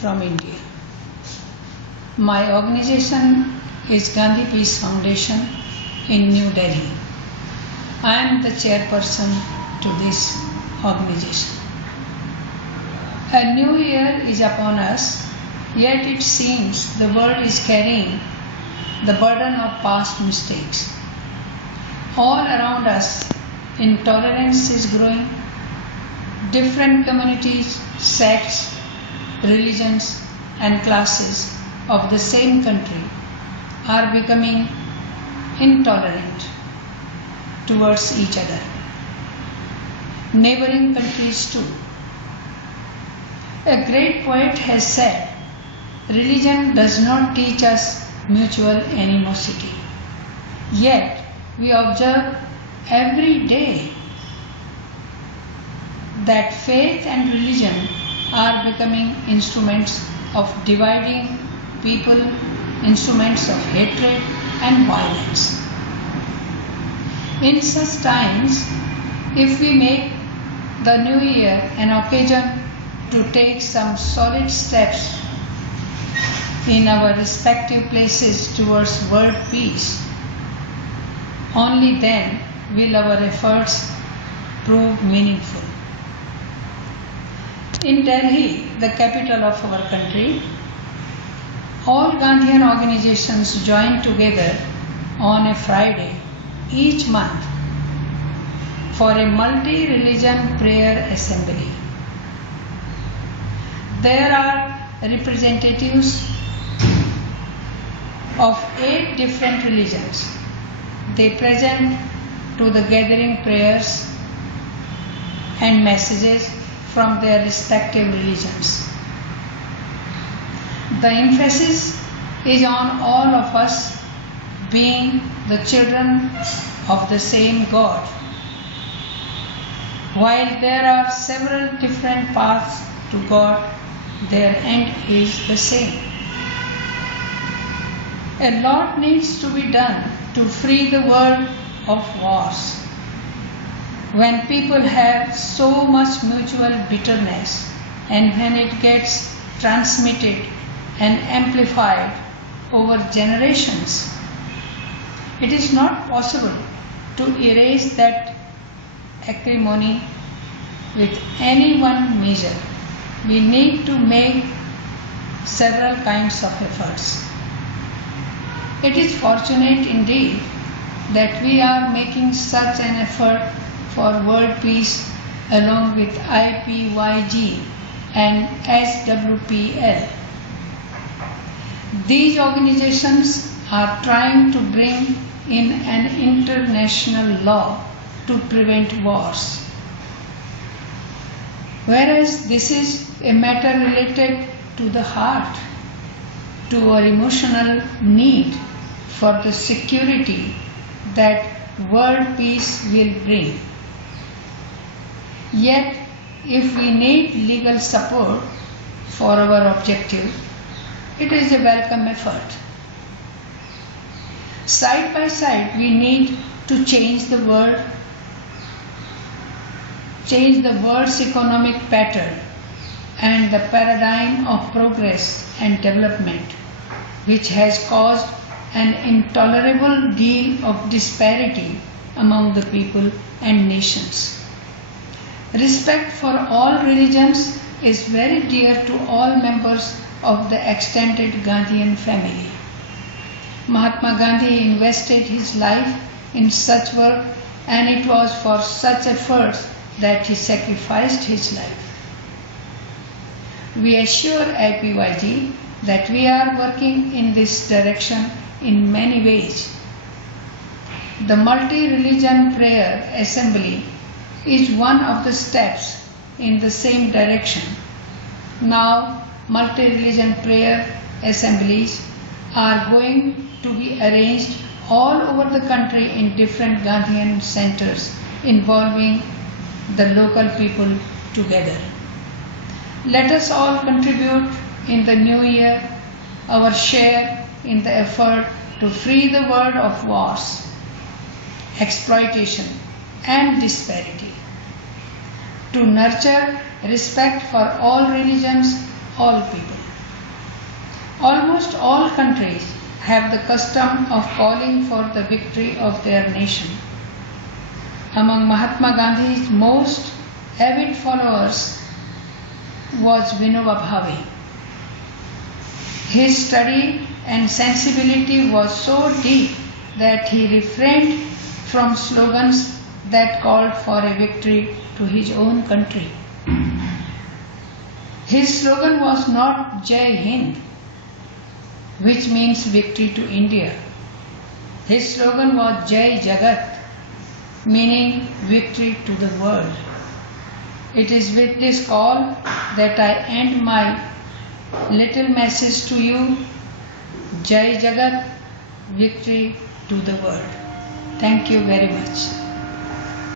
from India. My organization is Gandhi Peace Foundation in New Delhi. I am the chairperson to this organization. A new year is upon us, yet it seems the world is carrying the burden of past mistakes. All around us, intolerance is growing. Different communities, sects, religions, and classes of the same country are becoming intolerant towards each other. Neighboring countries too. A great poet has said, "Religion does not teach us mutual animosity." Yet we observe every day that faith and religion are becoming instruments of dividing people, instruments of hatred and violence. In such times, if we make the new year an occasion to take some solid steps in our respective places towards world peace, only then will our efforts prove meaningful. In Delhi, the capital of our country, all Gandhian organizations join together on a Friday each month for a multi-religion prayer assembly. There are representatives of 8 different religions. They present to the gathering prayers and messages from their respective religions. The emphasis is on all of us being the children of the same God. While there are several different paths to God, their end is the same. A lot needs to be done to free the world of wars. When people have so much mutual bitterness and when it gets transmitted and amplified over generations, it is not possible to erase that acrimony with any one measure. We need to make several kinds of efforts. It is fortunate indeed that we are making such an effort for world peace along with IPYG and SWPL. These organizations are trying to bring in an international law to prevent wars. Whereas this is a matter related to the heart, to our emotional need for the security that world peace will bring. Yet, if we need legal support for our objective, it is a welcome effort. Side by side, we need to change the world's economic pattern and the paradigm of progress and development, which has caused an intolerable deal of disparity among the people and nations. Respect for all religions is very dear to all members of the extended Gandhian family. Mahatma Gandhi invested his life in such work, and it was for such efforts that he sacrificed his life. We assure IPYG that we are working in this direction in many ways. The multi-religion prayer assembly is one of the steps in the same direction. Now, multi-religion prayer assemblies are going to be arranged all over the country in different Gandhian centers involving the local people together. Let us all contribute in the new year our share in the effort to free the world of wars, exploitation and disparity, to nurture respect for all religions, all people. Almost all countries have the custom of calling for the victory of their nation. Among Mahatma Gandhi's most avid followers was Vinoba Bhave. His study and sensibility was so deep that he refrained from slogans that called for a victory to his own country. His slogan was not Jai Hind, which means victory to India. His slogan was Jai Jagat, meaning victory to the world. It is with this call that I end my little message to you. Jai Jagat, victory to the world. Thank you very much.